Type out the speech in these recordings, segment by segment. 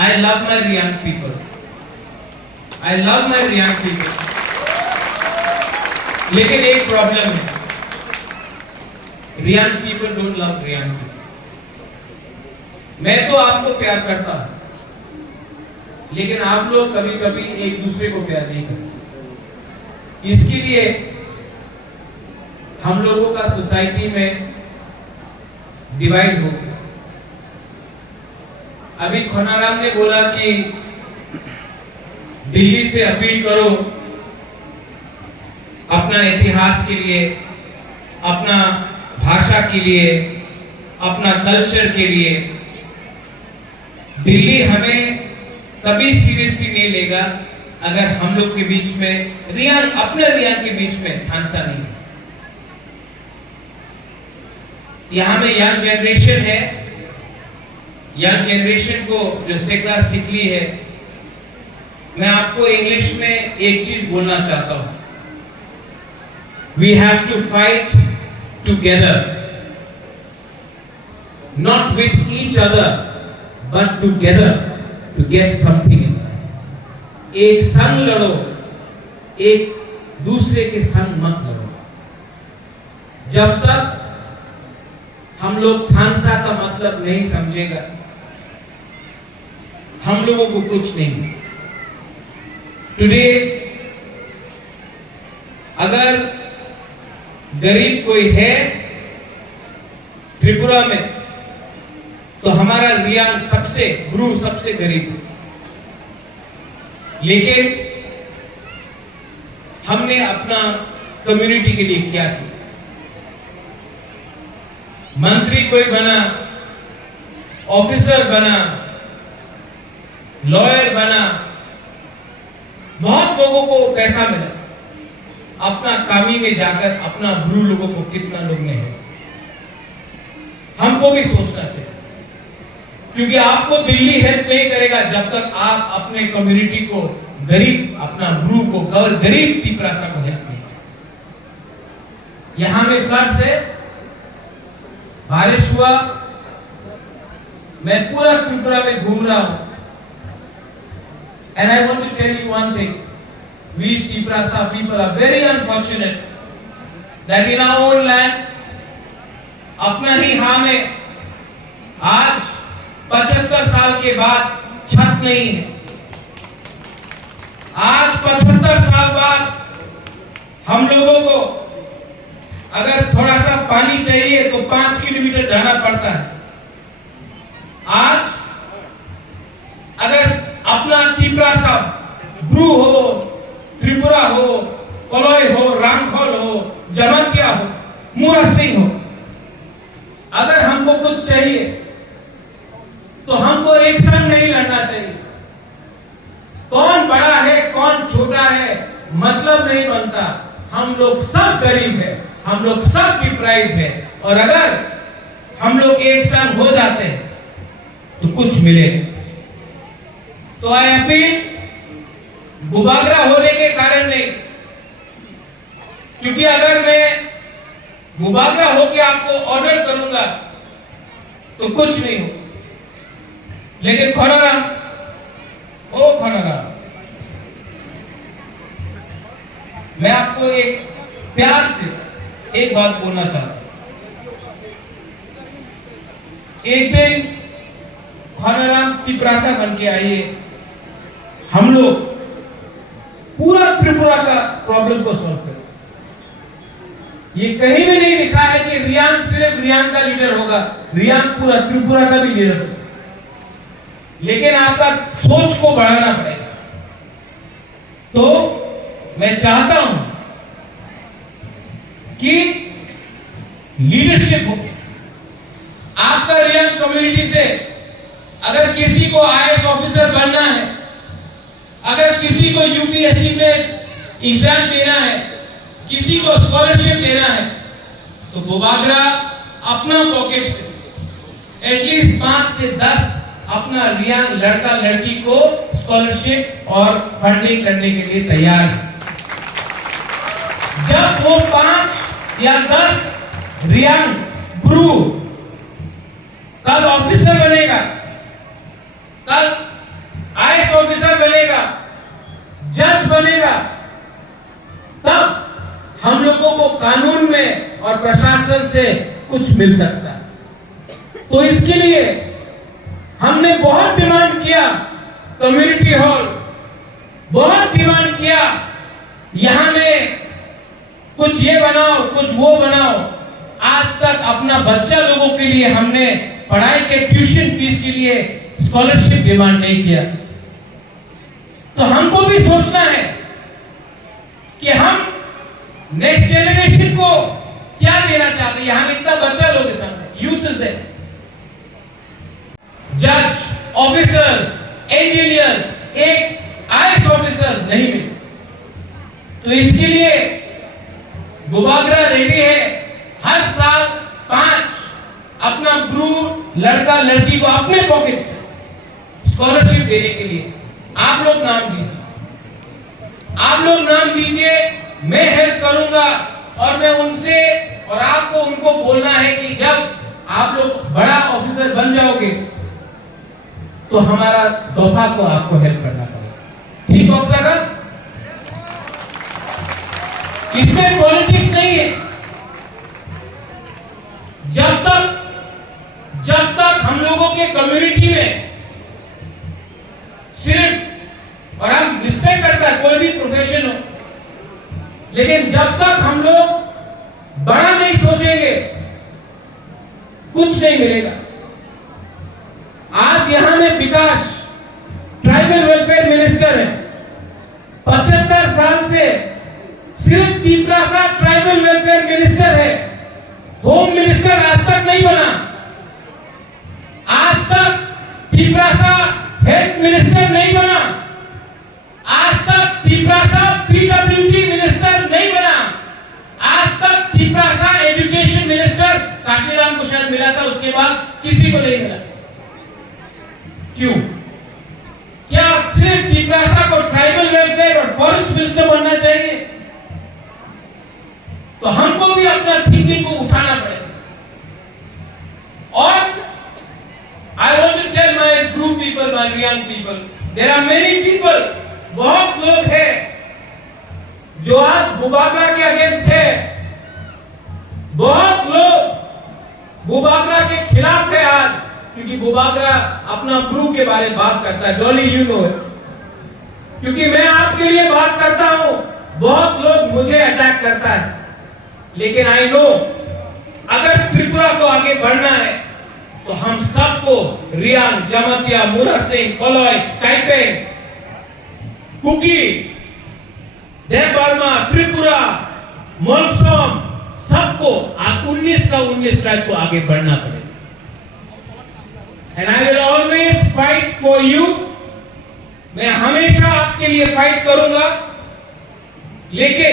I love my Riyang people. I love my Riyang people. लेकिन एक problem है, Riyang people don't love Riyang people. मैं तो आपको प्यार करता हूं, लेकिन आप लोग कभी कभी एक दूसरे को प्यार नहीं करते। इसके लिए हम लोगों का सोसाइटी में डिवाइड हो गया। अभी खनाराम ने बोला कि दिल्ली से अपील करो अपना इतिहास के लिए, अपना भाषा के लिए, अपना कल्चर के लिए। दिल्ली हमें कभी सीरियसली नहीं लेगा अगर हम लोग के बीच में रियांग, अपने रियांग के बीच में थानसा नहीं है। यहां में यंग जनरेशन है, यंग जनरेशन को जो सेकला सिकली है। मैं आपको इंग्लिश में एक चीज बोलना चाहता हूं, we have to fight together, not with each other but together to get something in life. एक संग लड़ो, एक दूसरे के संग मत लड़ो। जब तक हम लोग थानसा का मतलब नहीं समझेगा, हम लोगों को कुछ नहीं। टुडे अगर गरीब कोई है त्रिपुरा में, तो हमारा रियांग सबसे ब्रू सबसे गरीब है। लेकिन हमने अपना कम्युनिटी के लिए क्या किया? मंत्री कोई बना, ऑफिसर बना, लॉयर बना, बहुत लोगों को पैसा मिला। अपना कामी में जाकर अपना ब्रू लोगों को कितना लोग ने है। हमको भी सोचना चाहिए, क्योंकि आपको दिल्ली हेल्प नहीं करेगा जब तक आप अपने कम्युनिटी को, गरीब अपना ब्रू को, गरीब तिपरासा को हेल्प नहीं करेगा। यहां में फ्लड से बारिश हुआ, मैं पूरा त्रिपुरा में घूम रहा हूं, and I want to tell you one thing, we Tiprasa people are very unfortunate that in our own land, अपना ही हाँ में आज 75 साल के बाद छत नहीं है। आज 75 साल बाद हम लोगों को अगर थोड़ा सा पानी चाहिए तो 5 किलोमीटर जाना पड़ता है। आज अगर अपना तिपरासा ब्रू हो, त्रिपुरा हो, कलोई हो, रांगखोल हो, जमतिया हो, मुरा सिंह हो, अगर हमको कुछ चाहिए तो हमको एक संग नहीं लड़ना चाहिए। कौन बड़ा है कौन छोटा है मतलब नहीं बनता। हम लोग सब गरीब है, हम लोग सब डिप्राइव्ड है, और अगर हम लोग एक संग हो जाते हैं तो कुछ मिले। तो आई अपील बुबागरा होने के कारण नहीं, क्योंकि अगर मैं बुबागरा होके आपको ऑर्डर करूंगा तो कुछ नहीं हो। लेकिन खनाराम, ओ खनाराम, मैं आपको एक प्यार से एक बात बोलना चाहता हूं। एक दिन खनाराम तिपरासा बन के आइए, हम लोग पूरा त्रिपुरा का प्रॉब्लम को सॉल्व करें। ये कहीं भी नहीं लिखा है कि रियांग सिर्फ रियांग का लीडर होगा, रियांग पूरा त्रिपुरा का भी लीडर होगा। लेकिन आपका सोच को बढ़ाना पड़ेगा। तो मैं चाहता हूं कि लीडरशिप हो। आपका रियांग कम्युनिटी से अगर किसी को आईएएस ऑफिसर बनना है, अगर किसी को यूपीएससी में एग्जाम देना है, किसी को स्कॉलरशिप देना है, तो बुबागरा अपना पॉकेट से एटलीस्ट 5 से 10 अपना रियांग लड़का लड़की को स्कॉलरशिप और फंडिंग करने के लिए तैयार है। जब वो 5 या 10 रियांग ब्रू कल ऑफिसर बनेगा, कल बनेगा तब हम लोगों को कानून में और प्रशासन से कुछ मिल सकता है। तो इसके लिए हमने बहुत डिमांड किया, कम्युनिटी हॉल, बहुत डिमांड किया, यहां में कुछ ये बनाओ, कुछ वो बनाओ। आज तक अपना बच्चा लोगों के लिए हमने पढ़ाई के ट्यूशन फीस के लिए स्कॉलरशिप डिमांड नहीं किया। तो हमको भी सोचना है कि हम नेक्स्ट जनरेशन को क्या देना चाहते हैं। यहां इतना बच्चा लोग हैं, यूथ से जज, ऑफिसर्स, इंजीनियर्स, एक आईएएस ऑफिसर्स नहीं मिले। तो इसके लिए बुबागरा रेडी है हर साल 5 अपना ब्रू लड़का लड़की को अपने पॉकेट से स्कॉलरशिप देने के लिए आप लोग नाम दीजिए, आप लोग नाम दीजिए, मैं हेल्प करूंगा। और मैं उनसे और आपको उनको बोलना है कि जब आप लोग बड़ा ऑफिसर बन जाओगे तो हमारा दोफा को आपको हेल्प करना पड़ेगा। ठीक हो सका? इसमें पॉलिटिक्स नहीं है। जब तक हम लोगों के कम्युनिटी में सिर्फ, और हम रिस्पेक्ट करता है कोई भी प्रोफेशन हो, लेकिन जब तक हम लोग बड़ा नहीं सोचेंगे कुछ नहीं मिलेगा। आज यहां में विकास ट्राइबल वेलफेयर मिनिस्टर है, 75 साल से सिर्फ तीपरासा ट्राइबल वेलफेयर मिनिस्टर है, होम मिनिस्टर आज तक नहीं बना। आज तक तीपरासा हेल्थ मिनिस्टर नहीं बना। आज तक तीपरासा पीडब्ल्यूडी मिनिस्टर नहीं बना। आज तक तीपरासा एजुकेशन मिनिस्टर काशीराम को शायद मिला था, उसके बाद किसी को नहीं मिला। क्यों? क्या सिर्फ तीपरासा को ट्राइबल वेलफेयर और फॉरेस्ट मिनिस्टर बनना चाहिए? तो हमको भी अपना थिंकिंग को उठाना पड़ेगा। और I want to tell my group people, my young people, there are many people, बहुत लोग हैं जो आज बुबागरा के अगेंस्ट है, बहुत लोग बुबागरा के खिलाफ है आज, क्योंकि बुबागरा अपना ब्रू के बारे में बात करता है। डॉली यू नो है, क्योंकि मैं आपके लिए बात करता हूं, बहुत लोग मुझे अटैक करता है, लेकिन आई नो अगर त्रिपुरा को आगे बढ़ना है तो हम सबको रियान, जमातिया, मुरा सिंह, कोलोय, काइपे, कुकी, देवबर्मा, त्रिपुरा, मोलसोम, सबको 19 का 19 तारीख को आगे बढ़ना पड़ेगा। And I will always fight for you. मैं हमेशा आपके लिए फाइट करूंगा, लेकिन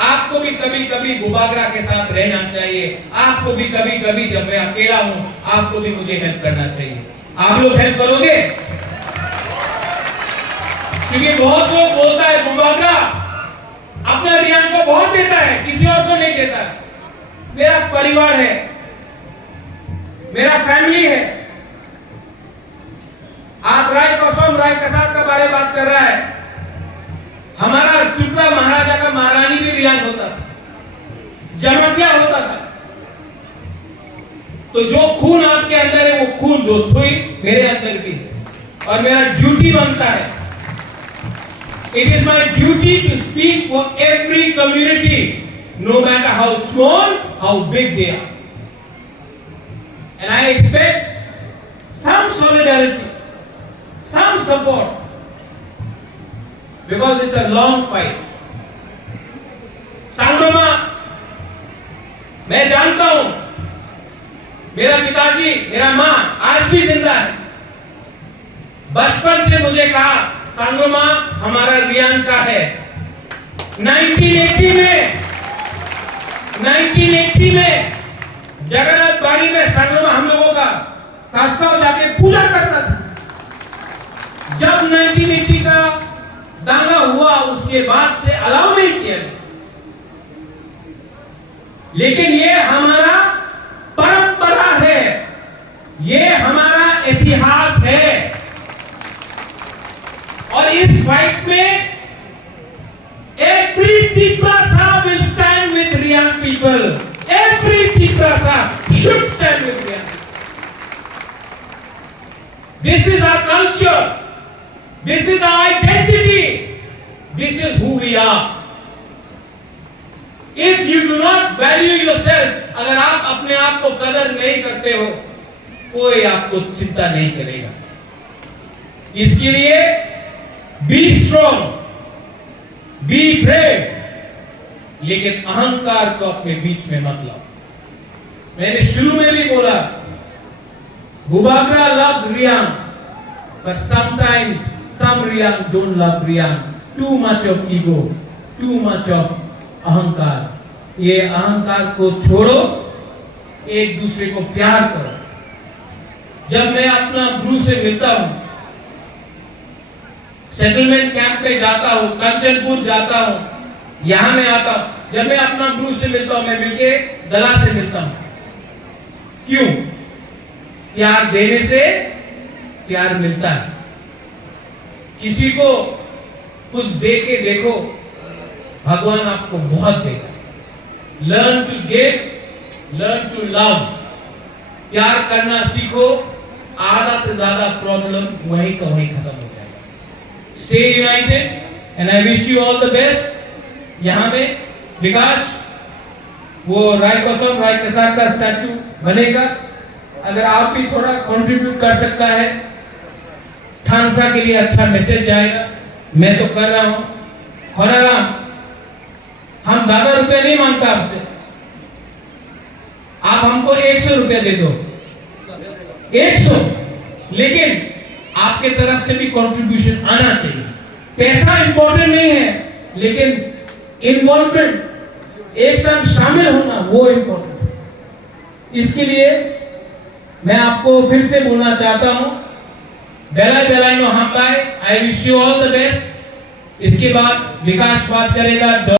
आपको भी कभी कभी बुबागरा के साथ रहना चाहिए। आपको भी कभी कभी, जब मैं अकेला हूं, आपको भी मुझे हेल्प करना चाहिए। आप लोग हेल्प करोगे? क्योंकि बहुत लोग बोलता है बुबागरा अपना रियान को बहुत देता है, किसी और को नहीं देता है। मेरा परिवार है, मेरा फैमिली है। आप राय कसम राय कसाब का बारे बात कर रहा है। हमारा त्रिपुरा महाराजा का महारानी भी रियान होता था, जमातिया होता था। तो जो खून आपके अंदर है वो खून जो थी मेरे अंदर भी, और मेरा ड्यूटी बनता है। It is my duty to speak for every community, no matter how small, how big they are. And I expect some solidarity, some support, because it's a long fight. सांग्रोमा, मैं जानता हूं, मेरा पिताजी, मेरा मां आज भी जिंदा है। बचपन से मुझे कहा सांग्रोमा हमारा रियान का है। 1980 में जगन्नाथ बाड़ी में सांग्रोमा हम लोगों का खासतौर जाके पूजा करता था। जब 1980 का दांगा हुआ उसके बाद से अलाउ नहीं किया गया, लेकिन ये हमारा परंपरा है, ये हमारा इतिहास है। और इस फाइट में people, every Tiprasa should stand with Riyan. This is our culture. This is our identity. This is who we are. If you do not value yourself, अगर आप अपने आप को कदर नहीं करते हो, कोई आपको चिंता नहीं करेगा। इसके लिए बी स्ट्रॉन्ग, बी ब्रेव, लेकिन अहंकार को अपने बीच में मत लाओ। मैंने शुरू में भी बोला, Bhubagra loves Riyan, but sometimes some Riyan don't love Riyan. Too much of ego, too much of अहंकार। ये अहंकार को छोड़ो, एक दूसरे को प्यार करो। जब मैं अपना गुरु से मिलता हूं, सेटलमेंट कैंप पे जाता हूं, कंचनपुर जाता हूं, यहां मैं आता हूं, जब मैं अपना गुरु से मिलता हूं, मैं मिलके दला से मिलता हूं। क्यों? प्यार देने से प्यार मिलता है। किसी को कुछ दे के देखो, भगवान आपको बहुत देगा। Learn to give, learn to love. प्यार करना सीखो, आधा से ज्यादा प्रॉब्लम वहीं का वहीं खत्म हो जाएगा। Stay United and I wish you all the best. यहाँ में विकास, वो राय कौशल राय कसार का स्टैचू बनेगा, अगर आप भी थोड़ा कंट्रीब्यूट कर सकता है, थानसा के लिए अच्छा मैसेज जाएगा। मैं तो कर रहा हूं। होराराम, हम ज्यादा रुपए नहीं मांगता आपसे, आप हमको 100 रुपया दे दो, 100, लेकिन आपके तरफ से भी कंट्रीब्यूशन आना चाहिए। पैसा इंपॉर्टेंट नहीं है, लेकिन इन्वॉल्वमेंट, एक साथ शामिल होना, वो इंपॉर्टेंट है। इसके लिए मैं आपको फिर से बोलना चाहता हूं, बेलाई बेलाई नो हम बाय, I wish you all the best. इसके बाद विकास बात करेगा।